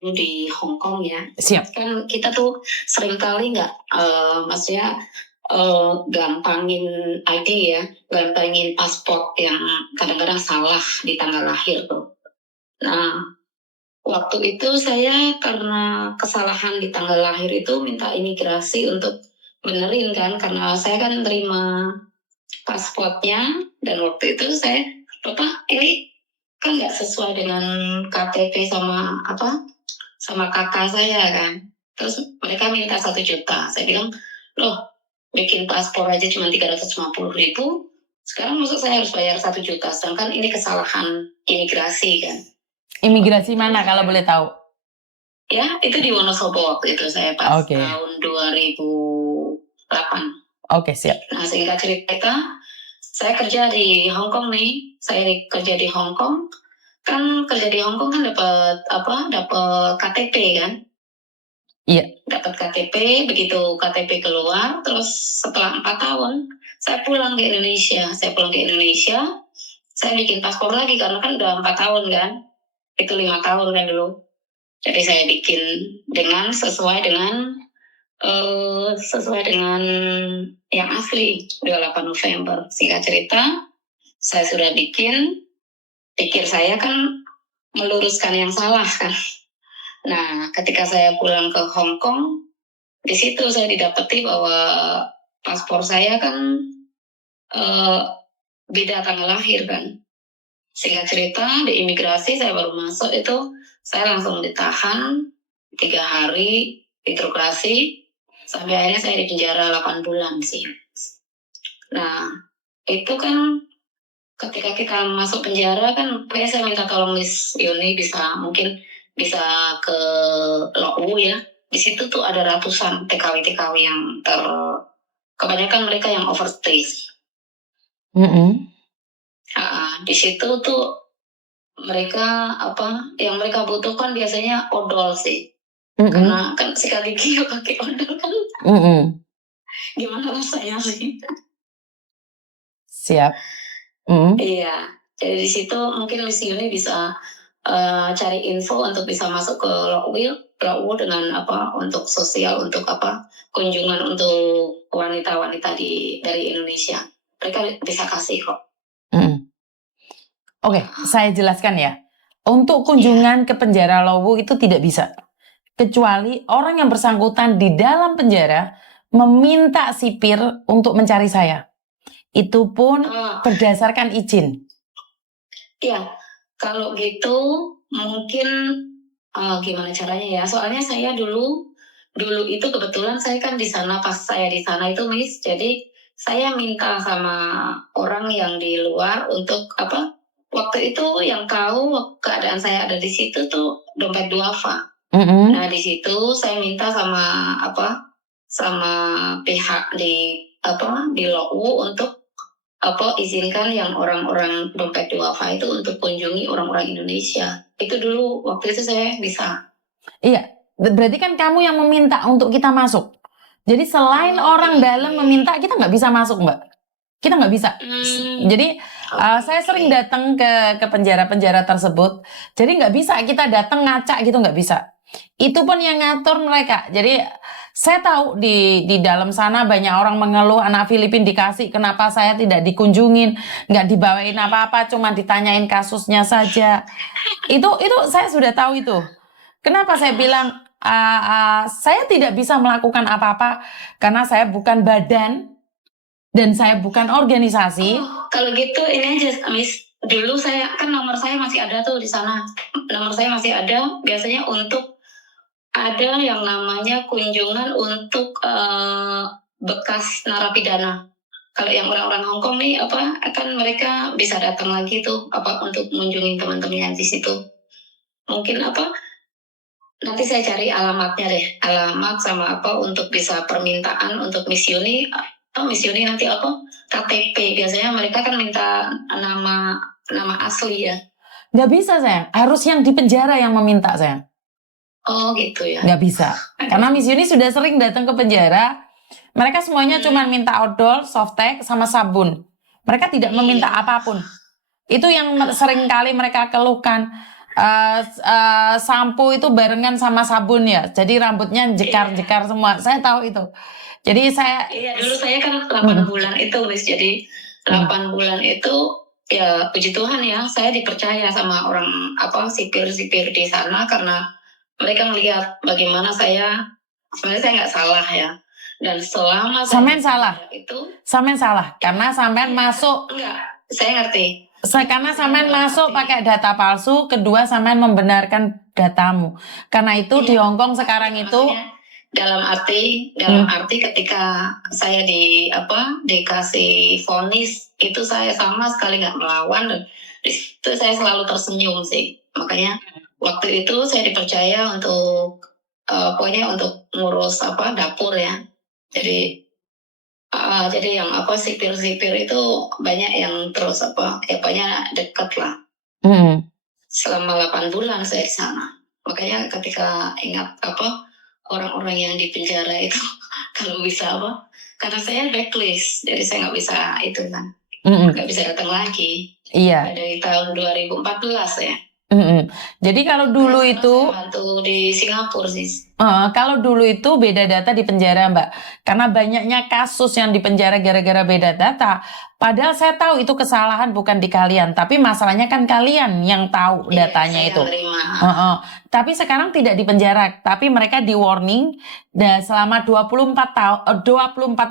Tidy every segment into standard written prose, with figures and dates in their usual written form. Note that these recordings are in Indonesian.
di Hong Kong ya. Siap. Kan kita tuh sering kali nggak, maksudnya gampangin ID ya, gampangin paspor yang kadang-kadang salah di tanggal lahir tuh. Nah, waktu itu saya karena kesalahan di tanggal lahir itu minta imigrasi untuk benerin kan, karena saya kan terima pasportnya dan waktu itu saya, Bapak ini kan nggak sesuai dengan KTP sama kakak saya kan. Terus mereka minta 1 juta. Saya bilang, loh bikin paspor aja cuma 350.000. Sekarang maksud saya harus bayar 1 juta. Sedangkan ini kesalahan imigrasi kan. Imigrasi mana kalau boleh tahu? Ya itu di Wonosobo waktu itu saya pas tahun 2008. Oke, siap. Nah singkat cerita, saya kerja di Hong Kong nih. Saya kerja di Hong Kong. Kan kerja di Hong Kong kan dapat KTP kan. Iya. Dapat KTP, begitu KTP keluar, terus setelah 4 tahun, saya pulang ke Indonesia. Saya bikin paspor lagi, karena kan udah 4 tahun kan. Itu 5 tahun kan dulu. Jadi saya bikin sesuai dengan yang asli, 28 November. Singkat cerita, saya sudah bikin, pikir saya kan meluruskan yang salah kan. Nah, ketika saya pulang ke Hong Kong, di situ saya didapati bahwa paspor saya kan beda tanggal lahir kan. Singkat cerita, di imigrasi saya baru masuk itu, saya langsung ditahan 3 hari, interogasi, sampai akhirnya saya di penjara 8 bulan sih. Nah, itu kan ketika kita masuk penjara kan, kayak saya minta tolong Miss Yuni mungkin bisa ke Lowu ya. Di situ tuh ada ratusan TKW yang kebanyakan mereka yang overstay. Di situ tuh mereka yang mereka butuhkan biasanya odol sih. Karena kan sikat gigi pakai odol kan. Gimana rasanya sih? Siap. Iya, jadi di situ mungkin Miss Yuni bisa cari info untuk bisa masuk ke Lowu dengan untuk sosial, untuk kunjungan untuk wanita-wanita dari Indonesia. Mereka bisa kasih kok. Oke, saya jelaskan ya. Untuk kunjungan ke penjara Lowu itu tidak bisa. Kecuali orang yang bersangkutan di dalam penjara meminta sipir untuk mencari saya. Itu pun berdasarkan izin. Iya, kalau gitu mungkin gimana caranya ya? Soalnya saya dulu itu kebetulan saya kan di sana, pas saya di sana itu Miss, jadi saya minta sama orang yang di luar untuk waktu itu yang tahu keadaan saya ada di situ tuh dompet duafa. Nah di situ saya minta sama pihak di Lowu untuk izinkan yang orang-orang dompet duafa itu untuk kunjungi orang-orang Indonesia. Itu dulu waktu itu saya bisa. Iya, berarti kan kamu yang meminta untuk kita masuk. Jadi selain orang dalam meminta, kita nggak bisa masuk, Mbak. Kita nggak bisa. Jadi saya sering datang ke penjara-penjara tersebut. Jadi nggak bisa kita datang ngacak gitu, nggak bisa. Itu pun yang ngatur mereka. Jadi saya tahu di dalam sana banyak orang mengeluh anak Filipina dikasih, kenapa saya tidak dikunjungin, nggak dibawain apa-apa, cuma ditanyain kasusnya saja. Itu saya sudah tahu itu. Kenapa saya bilang saya tidak bisa melakukan apa-apa karena saya bukan badan dan saya bukan organisasi. Kalau gitu ini aja, Miss. Dulu saya kan nomor saya masih ada tuh di sana. Nomor saya masih ada. Biasanya untuk ada yang namanya kunjungan untuk bekas narapidana. Kalau yang orang-orang Hong Kong nih kan mereka bisa datang lagi tuh untuk mengunjungi teman-temannya di situ. Mungkin nanti saya cari alamatnya deh, alamat sama untuk bisa permintaan untuk Miss Yuni. Miss Yuni nanti KTP, biasanya mereka kan minta nama asli ya. Nggak bisa sayang, harus yang di penjara yang meminta sayang. Oh gitu ya. Nggak bisa, karena Miss Yuni sudah sering datang ke penjara. Mereka semuanya cuma minta odol, softtek, sama sabun. Mereka tidak meminta apapun. Itu yang sering kali mereka keluhkan. sampo itu barengan sama sabun ya. Jadi rambutnya jekar-jekar semua. Saya tahu itu. Jadi saya Iya, dulu saya kan 8 bulan itu, Miss. Jadi 8 bulan itu ya puji Tuhan ya, saya dipercaya sama orang sipir-sipir di sana karena mereka melihat bagaimana sebenarnya saya nggak salah ya. Dan selama Sampean salah. itu Sampean salah karena sampean masuk. Enggak, saya ngerti. Karena sampean masuk pakai data palsu, kedua sampean membenarkan datamu. Karena itu di Hong Kong sekarang itu dalam arti ketika saya dikasih vonis itu saya sama sekali nggak melawan dan itu saya selalu tersenyum sih. Makanya waktu itu saya dipercaya untuk pokoknya untuk ngurus dapur ya. Jadi yang sipir-sipir itu banyak yang terus banyak dekat lah. Selama 8 bulan saya di sana. Makanya ketika ingat orang-orang yang di penjara itu kalau bisa karena saya blacklist, jadi saya nggak bisa itu kan, nggak bisa datang lagi. Iya. Dari tahun 2014 ya. Jadi kalau dulu itu bantu di Singapura sih. Kalau dulu itu beda data di penjara, Mbak. Karena banyaknya kasus yang di penjara gara-gara beda data. Padahal saya tahu itu kesalahan bukan di kalian, tapi masalahnya kan kalian yang tahu datanya itu. Tapi sekarang tidak di penjara, tapi mereka di warning dan selama 24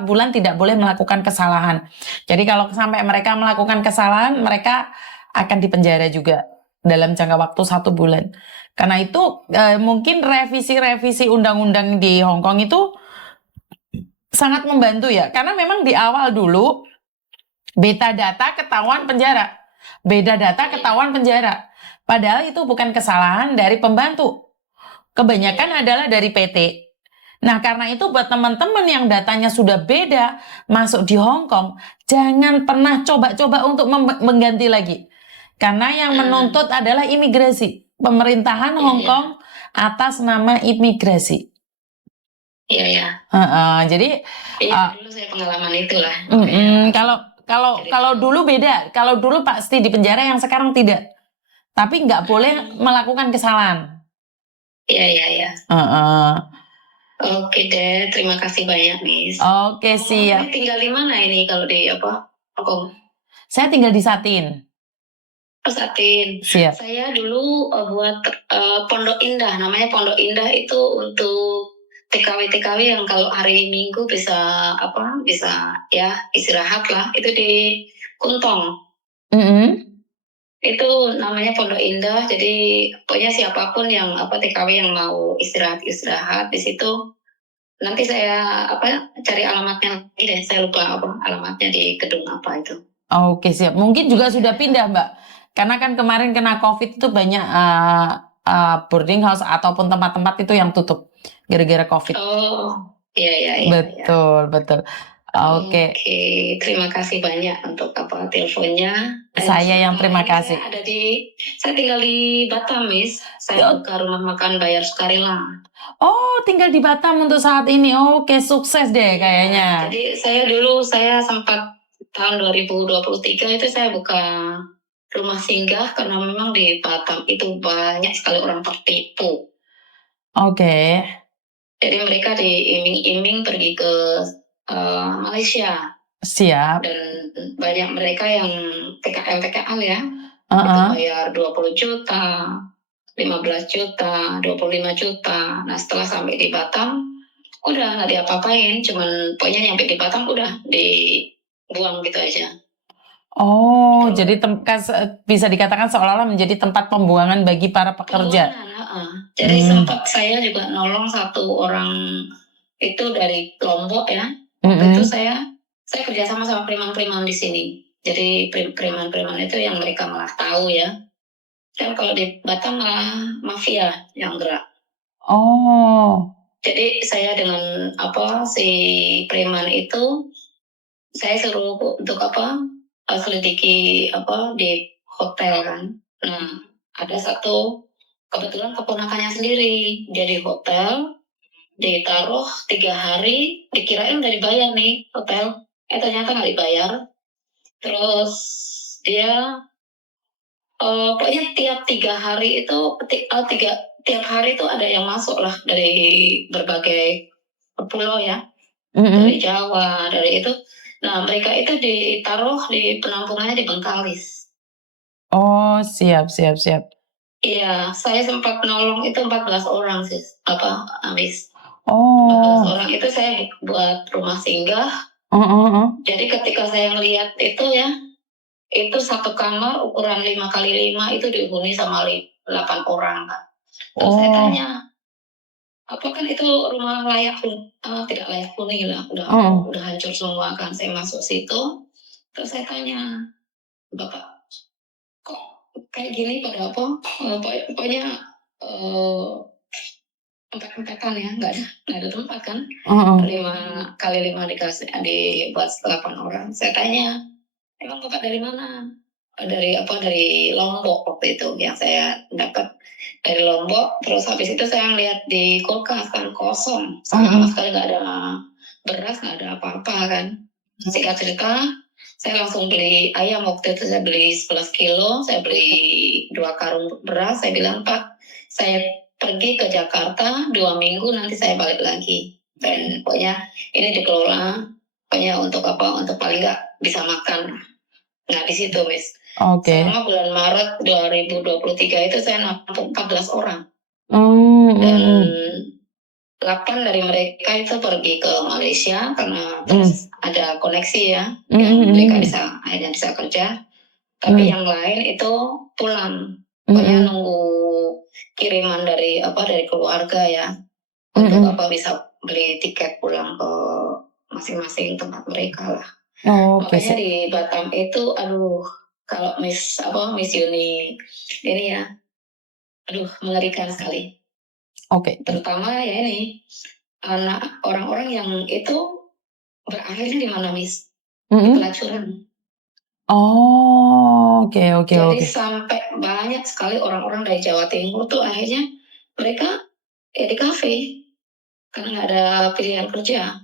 bulan tidak boleh melakukan kesalahan. Jadi kalau sampai mereka melakukan kesalahan, mereka akan dipenjara juga dalam jangka waktu 1 bulan. Karena itu mungkin revisi undang-undang di Hong Kong itu sangat membantu ya. Karena memang di awal dulu beta data ketahuan penjara. Beda data ketahuan penjara. Padahal itu bukan kesalahan dari pembantu. Kebanyakan adalah dari PT. Nah, karena itu buat teman-teman yang datanya sudah beda masuk di Hong Kong, jangan pernah coba-coba untuk mengganti lagi. Karena yang menuntut adalah imigrasi. Pemerintahan Hong Kong atas nama imigrasi. Iya. Jadi dulu saya pengalaman itulah. Kalau dulu beda. Kalau dulu pasti di penjara, yang sekarang tidak. Tapi nggak boleh melakukan kesalahan. Iya. Oke deh, terima kasih banyak, Miss. Oke, siap. Tinggal di mana ini kalau di Hong Kong? Saya tinggal di Satin. Satin. Siap. Saya dulu buat Pondok Indah, namanya Pondok Indah itu untuk TKW yang kalau hari Minggu bisa ya istirahat lah, itu di Kuntong. Itu namanya Pondok Indah, jadi pokoknya siapapun yang TKW yang mau istirahat di situ. Nanti saya cari alamatnya lagi deh, saya lupa alamatnya di gedung apa itu. Oke, siap. Mungkin juga sudah pindah, Mbak. Karena kan kemarin kena COVID itu banyak boarding house ataupun tempat-tempat itu yang tutup gara-gara COVID. Oh, iya. Betul. Oke, terima kasih banyak untuk teleponnya. Saya yang terima kasih. Saya tinggal di Batam, Miss. Saya buka rumah makan Bayar Sukarela. Oh, tinggal di Batam untuk saat ini. Oke, sukses deh kayaknya. Jadi saya sempat tahun 2023 itu saya buka rumah singgah karena memang di Batam itu banyak sekali orang tertipu. Oke. Jadi mereka diiming-iming pergi ke Malaysia. Siap. Dan banyak mereka yang PKL ya. Itu bayar 20 juta, 15 juta, 25 juta. Nah, setelah sampai di Batam, udah nggak diapa-apain, cuman pokoknya nyampe di Batam udah dibuang gitu aja. Oh, jadi bisa dikatakan seolah-olah menjadi tempat pembuangan bagi para pekerja. Jadi sempat saya juga nolong satu orang itu dari Lombok ya. Itu saya kerjasama sama preman-preman di sini. Jadi preman-preman itu yang mereka malah tahu ya. Kan kalau di Batam malah mafia yang gerak. Oh. Jadi saya dengan si preman itu saya suruh untuk selidiki di hotel kan. Nah, ada satu kebetulan keponakannya sendiri, dia di hotel ditaruh 3 hari, dikirain udah dibayar nih hotel, ternyata nggak dibayar. Terus dia Pokoknya tiap 3 hari itu tiap hari itu ada yang masuk lah dari berbagai pulau ya, dari Jawa, dari itu. Nah, mereka itu ditaruh di penampungannya di Bengkalis. Oh, siap siap siap. Iya, saya sempat nolong itu 14 orang sih, habis. 14 Oh. orang itu saya buat rumah singgah. Jadi ketika saya ngelihat itu ya, itu satu kamar ukuran 5 kali 5 itu dihuni sama 8 orang, Kak. Terus saya tanya, apakah itu rumah tidak layak huni lah, udah hancur semua kan. Saya masuk situ, terus saya tanya, Bapak, kok kayak gini pada apa? Pokoknya empat-empatan ya, nggak ada tempat kan. 5 kali 5 dibuat 8 orang. Saya tanya, emang Bapak dari mana? Dari Lombok waktu itu yang saya dapat dari Lombok. Terus habis itu saya ngeliat di kulkas kan kosong, sama sekali nggak ada beras, nggak ada apa-apa kan. Singkat cerita, saya langsung beli ayam waktu itu. Saya beli 11 kilo, saya beli 2 karung beras. Saya bilang, Pak, saya pergi ke Jakarta 2 minggu, nanti saya balik lagi. Dan pokoknya ini dikelola, pokoknya untuk paling nggak bisa makan. Nah, di situ, Miss. Selama bulan Maret 2023 itu saya nampung 14 orang. Dan 8 dari mereka itu pergi ke Malaysia karena terus ada koneksi ya, yang mereka akhirnya bisa kerja. Tapi yang lain itu pulang. Pokoknya nunggu kiriman dari keluarga ya, untuk bisa beli tiket pulang ke masing-masing tempat mereka lah. Makanya di Batam itu, aduh, kalau Miss Yuni ini ya, aduh, mengerikan sekali. Terutama ya ini, orang-orang yang itu berakhirnya di mana, Miss? Di pelacuran. Jadi sampai banyak sekali orang-orang dari Jawa Timur tuh akhirnya mereka ya di kafe karena nggak ada pilihan kerja.